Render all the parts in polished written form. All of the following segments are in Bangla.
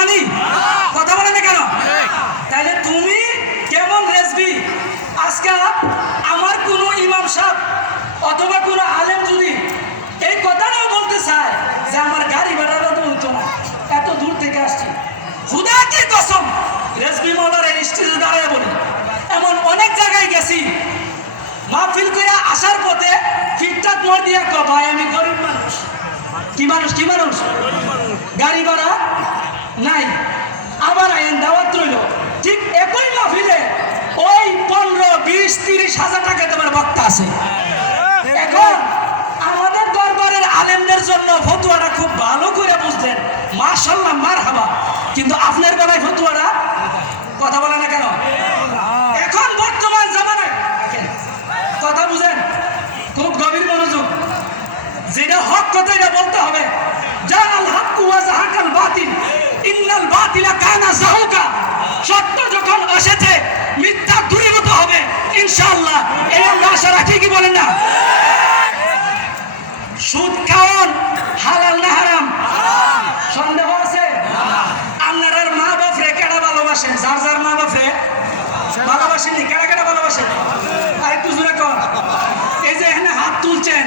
মানি? কথা বলে না কেন? তাইলে তুমি কেমন রেসবি? আজকে আমার কোনো ইমাম সাহেব অথবা কোনো আলেম যদি এই কথাটাও বলতে চায় যে আমার গাড়ি ভাড়াটা তো হতো না, এত দূর থেকে আসছি, খুদা কি কসম রেসবি মৌলার এই স্টেজে দাঁড়ায় বলি, এমন অনেক জায়গায় গেছি, মাহফিল করে আসার পথে ফিটটাত মোড় দিয়া ভাই আমি গরিব মানুষ। কি মানুষ? কি মানুষ? গাড়ি ভাড়া নাই, আবার আইন দাওয়াত রইল, ঠিক একই মাহফিলে ওই 15, 20, 30 হাজার টাকা তোমার বক্তা আছে। এখন আমাদের দরবারের আলেমদের জন্য ফতুয়াটা খুব ভালো করে বুঝলেন, মাশাআল্লাহ মারহাবা, কিন্তু আপনার বেলায় ফতুয়াটা কথা বলে না কেন? এখন বর্তমান জামানায় কথা বুঝেন, খুব গভীর মনোযোগ, যেটা হক কথা এটা বলতে হবে। জানাল হক ওয়া যাহাকাল বাতিল ইন্নাল বাতিলা কানা যাহুকা, সত্য যখন এসেছে মিথ্যা দূরীভূত হবে ইনশাআল্লাহ, এই আমরা আশা রাখি। কি বলেন না? সুদ খাওয়ান হালাল না হারাম? সন্দেহ আছে? আপনার মা বাপরে কেডা ভালোবাসেন? যার যার মা বাপরে ভালোবাসেনি, কেডা কেডা ভালোবাসেন? আর একটু জোরে কর। এই যে এখানে হাত তুলছেন,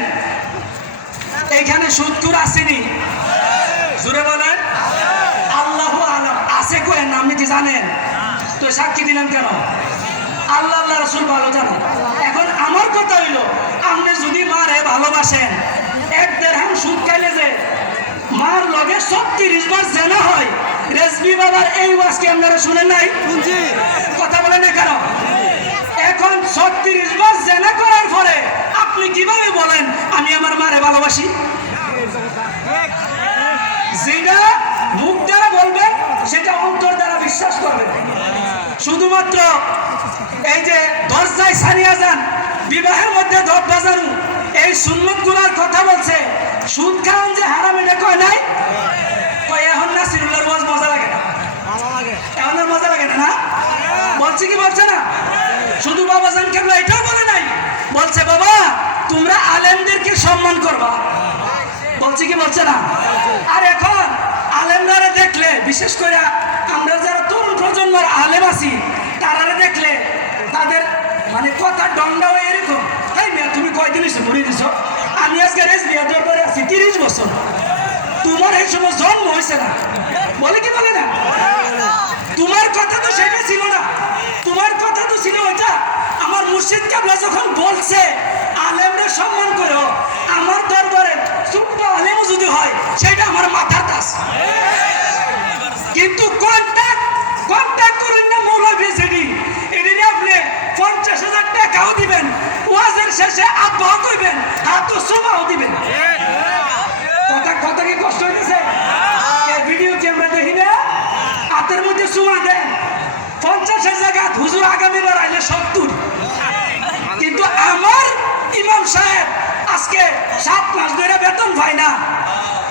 এইখানে সুদখোর আসেনি? জোরে বলেন। আল্লাহু আলাম আছে কয়েন না, আপনি কি জানেন? তো সাক্ষী দিলেন কেন? আল্লাহ আল্লাহ রাসূল ভালো জানেন। এখন আমার কথা হইল, আপনি যদি মারে ভালোবাসেন, 1 দিরহাম সুদ খাইলে যে মার লগে 36 বার জেনা হয়, রেজবি বাবার এই ওয়াজকে আপনারা শুনেন নাই? শুনছি। কথা বলেন না কেন? এখন 36 বার জেনা করার পরে আপনি কিভাবে বলেন আমি আমার মারে ভালোবাসি? যেটা মুখ দ্বারা বলবেন সেটা অন্তর দ্বারা বিশ্বাস করবেন। শুধুমাত্র এই যে দরজায় সারিয়া যান, বিবাহের মধ্যে দর বাজানো, এই সুন্নত গুলার কথা বলছে। সুদ খাওয়ান যে হারাম এটা কয় নাই? কয় এখন না সিরুলার ওয়াজ মজা লাগে না? এখন আর মজা লাগে না? না বলছে কি বলছে না? শুধু বাবা জান কেবলা এটাও বলে নাই, বলছে বাবা তোমরা আলেমদেরকে সম্মান করবা। বলছে কি বলছে না? আর এখন আলেমরা দেখলে, বিশেষ করে আমরা যারা তরুণ প্রজন্মের আলেম আছি, তারা দেখলে তাদের মানে কথা ডন্ডাও এরকম, তাই না? তুমি কয়দিন এসে ভরে দিছো? আমি আজকে রেজবিয়া দরবারে আছি 30 বছর, তোমার এই সময় জন্ম হয়েছে না। বলে কি বলে না? তোমার কথা তো সেটা ছিল না, তোমার কথা তো ছিল ওইটা। আমার মুর্শিদ কেবলা যখন বলছে আলেমরা সম্মান করো, আমার দরবারে ছোট্ট আলেম যদি হয় সেটা আমার মাথার তাস। কিন্তু কন্ট্যাক্ট করেন না মৌলভী যেটি, এটি আপনি 50,000 টাকাও দিবেন, ওয়াজের শেষে আব্বাও করবেন, হাতও সুমাও দিবেন। কথা কি কষ্ট হয়েছে? এই ভিডিও কি আমরা দেখি না? হাতের মধ্যে সুমা দেন, 50-এর জায়গা হুজুর আগামীবার আইলে 70। কিন্তু আমার ইমাম সাহেব আজকে 7 মাস ধরে বেতন পায় না,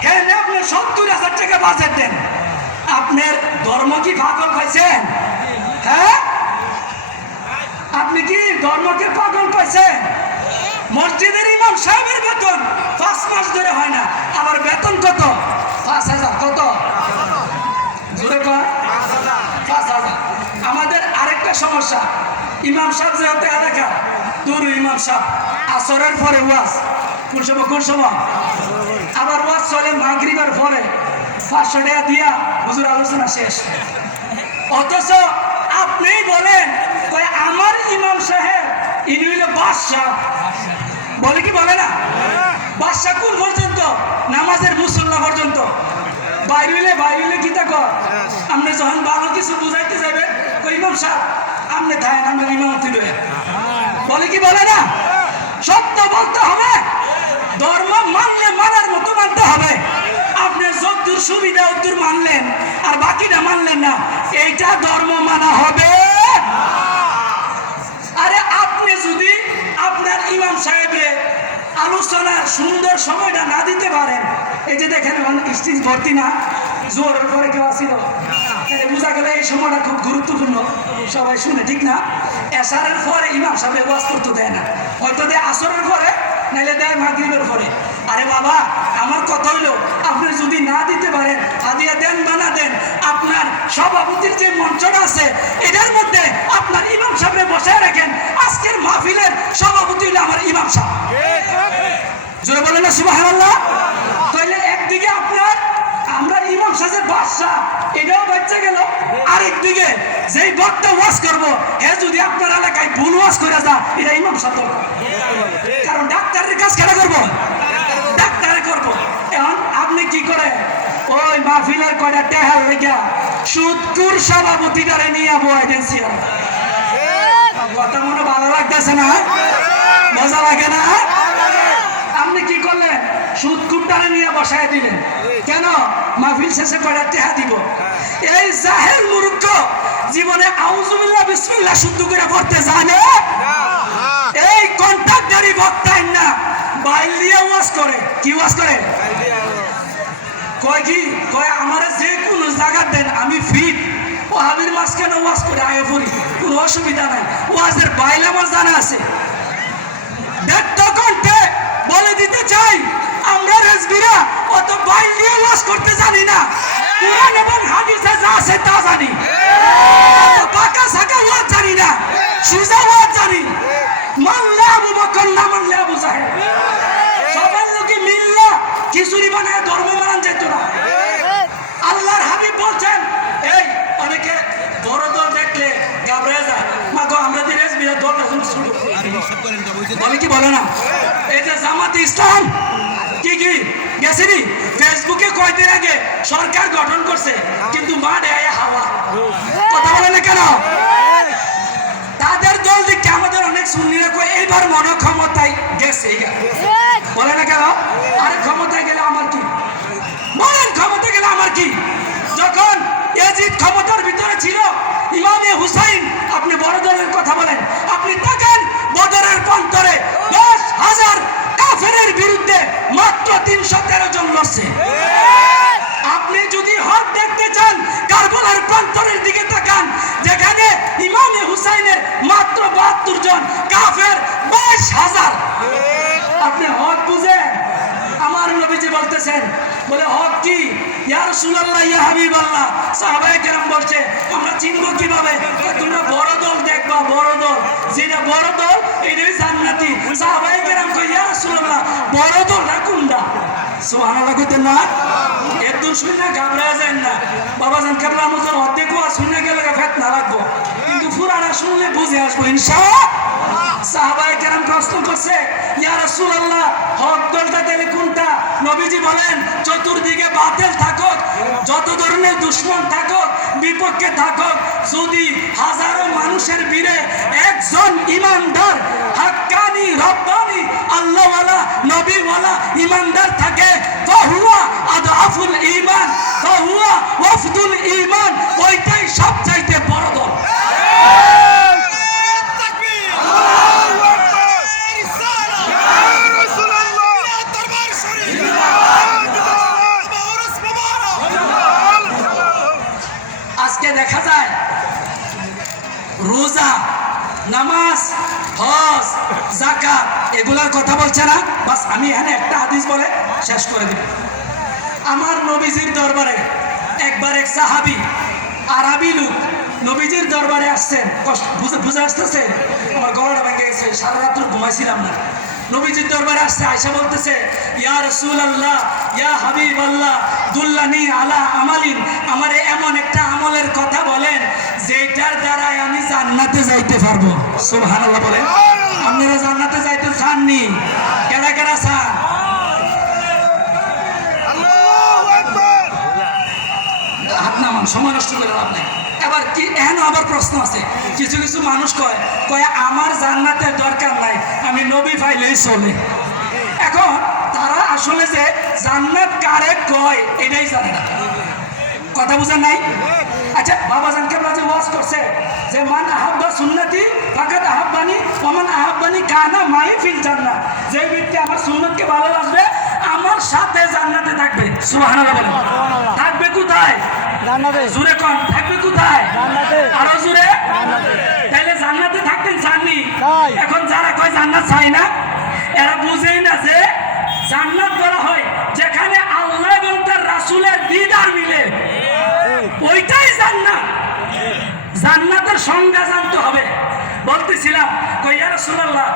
হ্যাঁ আপনি 70,000 টাকা বাজেট দেন। আপনার ধর্ম কি পাগল পাইছেন? হ্যাঁ, আপনি কি ধর্মকে পাগল পাইছেন? মসজিদের ইমাম সাহেবের বেতন 5 মাস ধরে হয় না, আবার বেতন কত? 5,000। কত? জোরে কর। 5,000। আমাদের আরেকটা সমস্যা, ইমাম সাহেব যেহেতু এলাকা দূর, ইমাম সাহেব আসরের পরে ওয়াজ কোন সময়? কোন সময়? আবার ওয়াজ চলে মাগরিবের পরে, 500 টাকা দিয়া হুজুর আলোচনা শেষ। অথচ আপনি বলেন আমার ইমাম সাহেব ইনি হইল বাদশাহ। বলে কি বলে না? বাদশাহ কোন পর্যন্ত? নামাজের মুসল্লা পর্যন্ত। বাইরে কি তা কর? আপনি যখন ভালো কিছু বুঝাইতে যাবেন, ইমাম সাহেব আপনি থাকেন, আমরা ইমামতি লয়ে। বলে কি বলে না? সত্য বলতে হবে, ধর্ম মানলে মানার মতো মানতে হবে। আপনি যতদূর সুবিধা অতদূর মানলেন আর বাকিটা মানলেন না, এইটা ধর্ম মানা হবে? আরে আপনি যদি আপনার ইমাম সাহেবরে আলোচনার সুন্দর সময়টা না দিতে পারেন, এই যে দেখেন স্টেজ ভর্তি না, জোরের পরে কেউ আসিল, বোঝা গেলে এই সময়টা খুব গুরুত্বপূর্ণ, সবাই শুনে, ঠিক না? এশারের পরে ইমাম সাহেব ওয়াজ করতে দেয় না, হয়তো আসরের পরে নাইলে দেয় মাগরিবের পরে। আরে বাবা, আমার কথা হইলো আপনি যদি না দিতে পারেন, হাদিয়া দেন বা না দেন, আপনার সভাপতির যে মঞ্চটা আছে এটার মধ্যে আপনার ইমাম সাহেবরে বসায় রাখেন। আজকের মাহফিলের সভাপতি হইলো আমার ইমাম সাহেব। জোরে বলেন না সুবহানাল্লাহ। তাহলে একদিকে আপনার আমরা ইমাম সাহেবের বাদশা, এটাও বাচ্চা গেল। আরেকদিকে যেই বক্তা ওয়াজ করবো হে যদি আপনার এলাকায় ভুল ওয়াজ করে যা, এটা ইমাম সাহেব। কারণ ডাক্তারের কাজ কেন করবো? ডাক্তারে করবো। এখন আপনি কি করে ওই মাহফিলের কয়টা টেহার লেগা সুদকুর সভাপতিটারে নিয়ে বয় দেন। কথা মনে ভালো লাগতেছে না? মজা লাগে না? আপনি কি করলেন? সুদকুরটারে নিয়ে বসায় দিলেন। কেন? মাহফিল শেষে কয়টা টেহা দিব। এই জাহেল মূর্খ জীবনে আউযুবিল্লাহ বিসমিল্লাহ শুদ্ধ করে পড়তে জানে? এই কন্ট্রাক্টরি বক্তাই না বাইল দিয়ে ওয়াজ করে। কি ওয়াজ করে? কয় কি কয় আমারে যে কোনো জায়গা দেন আমি ফিট। ও হাবির মাঝখানে ওয়াজ করে আয় পড়ি, কোনো অসুবিধা নাই। ওয়াজের বাইলে আমার জানা আছে। ব্যক্ত কণ্ঠে বলে দিতে চাই, আমরা রেজবিরা অত বাইল দিয়ে ওয়াজ করতে জানি না। কুরআন এবং হাদিসে যা আছে তা জানি। বাঁকা সাকা ওয়াজ জানি না, সুজা ওয়াজ জানি। মানলে আবু বকর না মানলে আবু জাহেল। সবার লোকে মিল্লা খিচুড়ি বানায় ধর্ম মানান যেত না। আল্লাহর হাবিব বলছেন, এই অনেকে বড় দল দেখলে ঘাবড়ে যায়। মা গো আমরা যে রেজবিরা দল বলে কি বলে না? এই যে জামাতে ইসলাম কি কি গেছিনি ফেসবুকে কয়দিন আগে সরকার গঠন করছে, কিন্তু মাঠে আয় হাওয়া। কথা বলে না কেন? তাদের দল দিকে আমাদের অনেক সুন্নিরা কই এইবার মনে ক্ষমতায় গেছে। বলে না কেন? আরে ক্ষমতায় গেলে আমার কি? বলেন ক্ষমতায় গেলে আমার কি? যখন ইয়াজিদ ক্ষমতার ভিতরে ছিল, ইমামে হুসাইন, আপনি বড় দলের কথা বলেন, আপনি দেখেন বদরের প্রান্তরে 10,000 কাফেরের বিরুদ্ধে মাত্র 313 জন লড়ছে। আপনি যদি হক দেখতে চান কারবালার প্রান্তরের দিকে তাকান, যেখানে ইমামে হুসাইনের মাত্র 72 জন, কাফের 22,000। আপনি হক বুঝেন? আমার নবীজি বলতেছেন, বলে হক কি? ইয়া রাসূলুল্লাহ, ইয়া হাবিবাল্লাহ। সাহাবায়ে কেরাম বলছে, আমরা চিনব কিভাবে? তোমরা বড় দল দেখবা, বড় দল, যেটা বড় দল এটাই জান্নাতি। সাহাবায়ে কেরাম কই, ইয়া রাসূলুল্লাহ বড় দলটা কোনটা? সুবহানাল্লাহ কইতেন না? এত শুনে ঘাবড়া যায় না। বাবাজান কেবলা আমাদের অর্ধেক শুনে গেলে ফেতনা লাগবো, কিন্তু পুরাটা শুনলে বুঝে আসবো ইনশাআল্লাহ। সাহাবায়ে কেরাম প্রশ্ন করছে, ইয়া রাসূলুল্লাহ হক দলটা তাহলে কোনটা? নবীজি বলেন, চতুর্দিকে বাতিল থাকুক, যত ধরনের দুশমন থাকুক, বিপক্ষে থাকুক, যদি হাজারো মানুষের ভিড়ে একজন ইমানদার হাক্কানি রব্বানি আল্লাহওয়ালা নবীওয়ালা ইমানদার থাকে, ফাহুয়া আদআফুল ঈমান, ফাহুয়া ওয়াফদুল ঈমান, ওইটাই সবচাইতে বড় দল। দেখা যায় রোজা, নামাজ, হজ, যাকাত এগুলার কথা বলছে না। বাস আমি এখানে একটা হাদিস বলে শেষ করে দিব। আমার নবীজির দরবারে একবার এক সাহাবী আরবি লোক নবীজির দরবারে আসছেন। বুঝে আসতেছে? আমার গলাটা ভেঙে গেছে, সারা রাত ঘুমাইছিলাম না। নবীজির দরবারে আসছে, আয়েশা বলতেছে, ইয়া রাসূলুল্লাহ, ইয়া হাবিবাল্লাহ, দুল্লানি আলা আমালিন, আমারে এমন একটা আমলের কথা বলেন যেটার দ্বারাই আমি জান্নাতে যাইতে পারবো। সুবহানাল্লাহ বলেন। আপনারা জান্নাতে যাইতে চাননি? কেডা কেডা চান? আল্লাহু আকবার। হাত নামান, সময় নষ্ট করে লাভ নাই। এবার কি এহেন আবার প্রশ্ন আছে, কিছু কিছু মানুষ কয় আমার জান্নাতের দরকার নাই, আমি নবী পাইলেই চলে। এখন তারা আসলে যে জান্নাত কারে কয় এটাই জানে না। কথা বুঝেন নাই? আচ্ছা বাবাজান কেবলা যে ওয়াজ করছে যে মান আহাব্বা সুন্নতি ফাকাদ আহাব্বানি ওয়া মান আহাব্বানি কানা মাই ফিল জান্নাহ, যে ব্যক্তি আমার সুন্নতকে ভালোবাসবে আমার সাথে জান্নাতে থাকবে। সুবহানাল্লাহ বলেন। থাকবে কোথায়? জান্নাতে। জোরে কোন থাকবে কোথায়? জান্নাতে। আরো জোরে? জান্নাতে। তাইলে জান্নাতে থাকতেন চাননি? এখন যারা কয় জান্নাত চাই না, এরা বুঝেই না যে জান্নাত বলা হয় যেখানে আল্লাহ এবং তার রাসূলের দিদার মিলে, ওইটাই জান্নাত। জান্নাতের সংজ্ঞা জানতে হবে। বলতেছিলাম কই ইয়া রাসূলুল্লাহ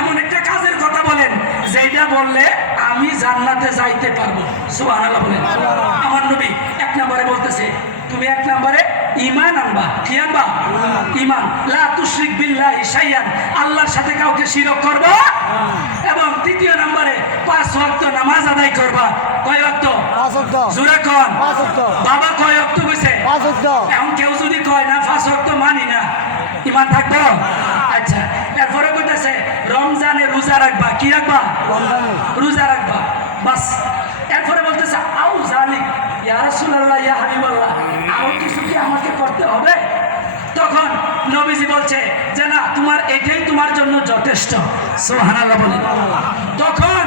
এমন একটা কাজের কথা বলেন যেটা বললে আমি জান্নাতে যাইতে পারবো। সুবহানাল্লাহ বলেন। আমার নবী এক নম্বরে বলতেছে তুমি এক নম্বরে ঈমান আনবা। কি আনবা? ঈমান। লা তুশরিক বিল্লাহি শাইআন, আল্লাহর সাথে কাউকে শিরক করবা। এবং দ্বিতীয় নম্বরে 5 ওয়াক্ত নামাজ আদায় করবা। কয় ওয়াক্ত? 5 ওয়াক্ত। জোরে কোন? 5 ওয়াক্ত। বাবা কয় ওয়াক্ত কইছে? 5 ওয়াক্ত। এখন কেউ যদি কয় না 5 ওয়াক্ত মানি না, ঈমান থাকবো? আচ্ছা, এরপরে কইতাছে রমজানে রোজা রাখবা। কি রাখবা? রোজা রাখবা। বাস। এরপরে বলতেছে আউ জালিক ইয়া রাসূলুল্লাহ ইয়া হাবিবাল্লাহ, আর কিছু কি আমাকে করতে হবে? তখন নবীজি বলছে যে না, তোমার এটাই তোমার জন্য যথেষ্ট। সুবহানাল্লাহ বলেন। তখন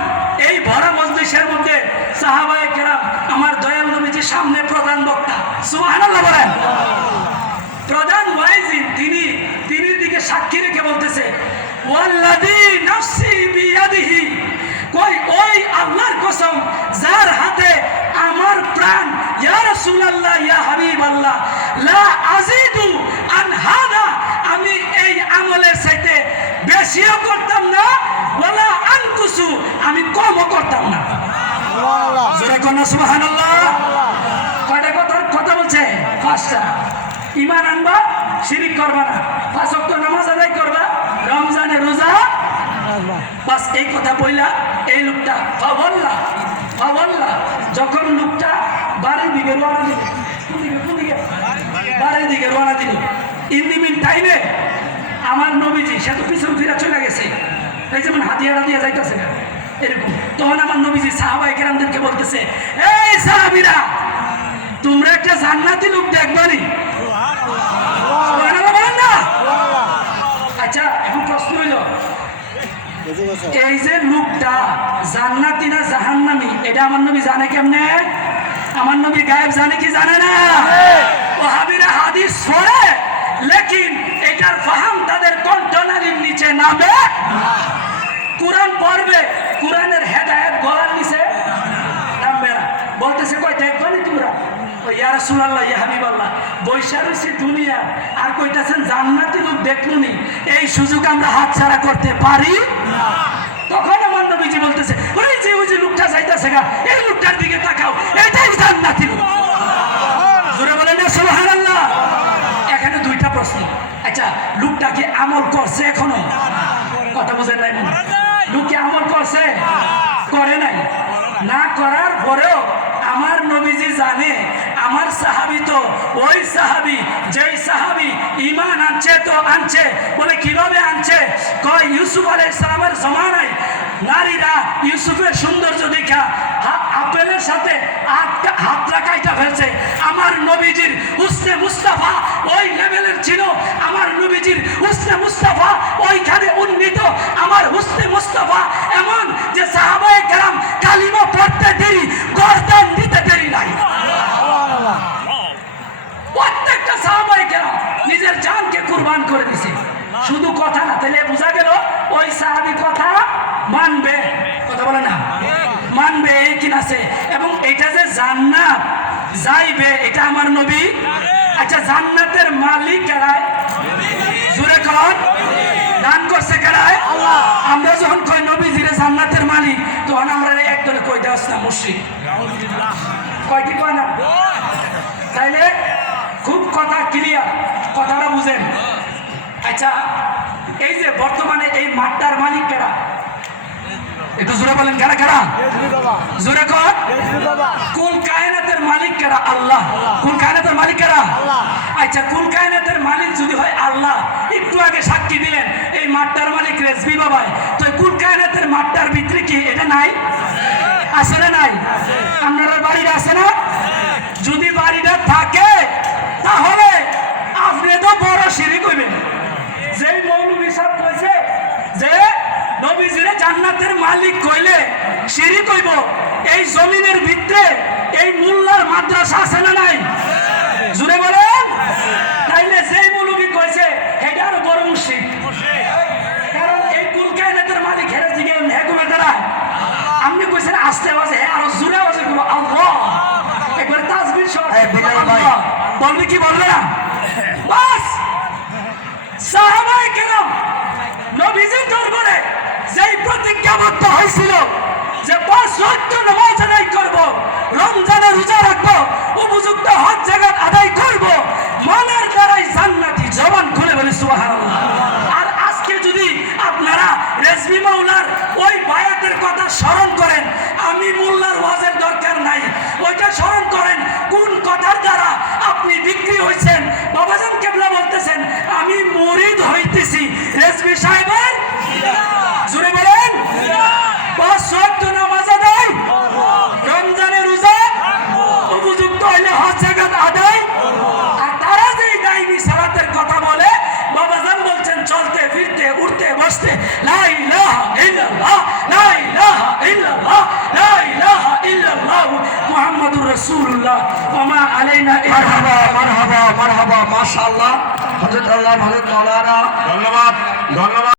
এই ভরা মজলিসের মধ্যে সাহাবায়ে কেরাম আমার দয়াল নবীজির সামনে প্রধান বক্তা। সুবহানাল্লাহ বলেন। প্রধান ওয়াইজিন তিনি দিকে সাক্ষী রেখে বলতেছে ওয়াল্লাযী নাফসি বিয়াদিহি, কই ওই আল্লাহর কসম যার হাতে আমার প্রাণ, ইয়া রাসূলুল্লাহ ইয়া হাবিবাল্লাহ, লা আযীদু আন হাদা, আমি এই আমলের চাইতে বেশিও করতাম না, ওয়ালা আনকুসু, আমি কমও করতাম না। সুবহানাল্লাহ। জোরে কোন সুবহানাল্লাহ। কয়টা কথা বলছে? 5টা। ঈমান আনবা, শিরিক করবা না, 5 ওয়াক্ত নামাজ আদায় করবা, রমজানে রোজা। বাস এই কথা বইলা এই লোকটা ফাওয়াল্লাহ যখন লোকটা বাড়ির দিকে রওনা দিল, বাড়ির দিকে রওনা দিল, ইন দি মিন টাইমে আমার নবীজি সে তো পিছন ফিরা চলে গেছে, এই যেমন হাতিয়ারা দিয়ে যাইতেছে না এরকম। তখন আমার নবীজি সাহাবায়ে কেরামদেরকে বলতেছে এই সাহাবীরা, তোমরা একটা জান্নাতি লোক দেখবানি। আচ্ছা, এখন প্রশ্ন হইল এই যে লোকটা জান্নাতি না জাহান্নামী, এটা আমার নবী জানে কেমনে? আমার নবী গায়েব জানে কি জানে না? ওয়াহাবীরা হাদিস পড়ে, লেকিন এটার ফাহাম তাদের কণ্ঠনালীর নিচে নামে। কোরআন পড়বে, কোরআনের হেদায়েত গলার নিচে নামবে না। বলতেছে কই দেখবানি তোমরা? ইয়া রাসূলুল্লাহ ইয়া হাবিবাল্লাহ, বৈশা রয়েছে দুনিয়া আর কইতাছেন জান্নাতি লোক দেখলুনি, এই সুযোগ আমরা হাতছাড়া করতে পারি না। তখন আমার নবীজি বলতেছে ওই যে লোকটা যাইতাছে গা, এই লোকটার দিকে তাকাও, এটাই জান্নাতি লোক। জোরে বলেন না সুবহানাল্লাহ। এখানে 2টা প্রশ্ন। আচ্ছা, লোকটা কি আমল করছে? এখনো কথা বুঝেন নাই? লোক কি আমল করছে? করে নাই। না করার পরেও আমার নবীজি জানে আমার সাহাবী তো ওই সাহাবী যেই সাহাবী ঈমান আনছে তো আনছে। বলে কিভাবে আনছে? কয় ইউসুফ আলাইহিস সালামের জমানায় নারীরা ইউসুফের সৌন্দর্য দেখা আপেলের সাথে হাতটা কাইটা ফেলছে। আমার নবীজির হুসনে মুস্তাফা ওই লেভেলের ছিল, আমার নবীজির হুসনে মুস্তাফা ওইখানে উন্নীত। আমার হুসনে মুস্তাফা এমন যে সাহাবায়ে কেরাম কালিমা পড়তে দেরি, গর্দান দিতে দেরি নাই। প্রত্যেকটা সাহাবায়ে কেরাম নিজের জানকে কুরবান করে দিছে। শুধু কথা না, তাহলে বোঝা গেল ওই সাহাবী কথা মানবে। কথা বলে না? মানবে এই কিন আছে। এবং এটা যে জান্নাত যাইবে এটা আমার নবী। আচ্ছা, জান্নাতের মালিক কারায়? জোরে কর। দান করছে কারায়? আমরা যখন কই নবীজিরে জান্নাতের মালিক, তখন আমরা একদলে কই দাস না মুশরিক। কয়টি কয় না? তাইলে খুব কথা ক্লিয়ার, কথাটা বুঝেন। আচ্ছা, এই যে বর্তমানে এই মাঠটার মালিক কারা? একটু জোরে বলেন, কারা কারা? জোরে কর। কুল কায়নাতের মালিক কারা? আল্লাহ। কুল কায়নাতের মালিক কারা? আচ্ছা, কুল কায়নাতের মালিক যদি হয় আল্লাহ, একটু আগে সাক্ষী দিলেন এই মাঠটার মালিক রেজবি বাবাই, তো কুল কায়নাতের মাঠটার ভিতরে কি এটা নাই? আছে না নাই? আপনার বাড়িটা আছে না? যদি বাড়িটা থাকে তাহলে আপনি তো বড় শিরিক হইবেন। যেই মৌলভী সাহেব কইছে যে নবীজিরে জান্নাতের মালিক কইলে শিরিক হইব, এই জমিনের ভিতরে এই মোল্লার মাদ্রাসা আছে না নাই? জুড়ে বলেন। তাইলে যেই মৌলভী কইছে এটা আরো বড় মুশরিক। কারণ এই কুল কায়নাতের মালিক হেরে দিকে আস্তে আওয়াজে আরো জোরে আওয়াজে বলবো আল্লাহ, একবার তাসবিহ সহ বিলাল ভাই। আল্লাহ বলবি কি বলবে না? বাস সাহাবায়ে কেরাম নবীজির দরবারে যেই প্রতিজ্ঞাবদ্ধ হয়েছিল যে 5 ওয়াক্ত নামাজ আদায় করব, রমজানে রোজা রাখবো, উপযুক্ত হজ জাকাত আদায় করব, মনের দ্বারাই জান্নাতি জবান খুলে বলে সুবহানাল্লাহ। আর আজকে যদি আপনারা রেজভি মাওলার ওই বায়াতের কথা স্মরণ করেন, আমি মোল্লার ওয়াজের দরকার নাই, ওইটা স্মরণ করেন কোন কথার দ্বারা আপনি বিক্রি হয়েছেন। বাবাজান কেবলা বলতেছেন আমি মুরিদ হইতেছি রেজভি সাহেবের, জুড়ে বলেন 5 ওয়াক্ত নামাজ আদায়, রমজানের রোজা, উপযুক্ত হইলে হজ জাকাত আদায়। আর তারা যে দাইমি সালাতের কথা বলে, বাবাজান বলছেন চলতে ফিরতে উঠতে বসতে লা ইলাহা ইল্লাল্লাহ, লা ইলাহা ইল্লাল্লাহ, লা ইলাহা ইল্লাল্লাহ মুহাম্মাদুর রাসূলুল্লাহ ওয়া মা আলাইনা ইল্লা মারহাবা মারহাবা মারহাবা মাশাআল্লাহ। হযরত আল্লাহ হযরত মাওলানা, ধন্যবাদ ধন্যবাদ।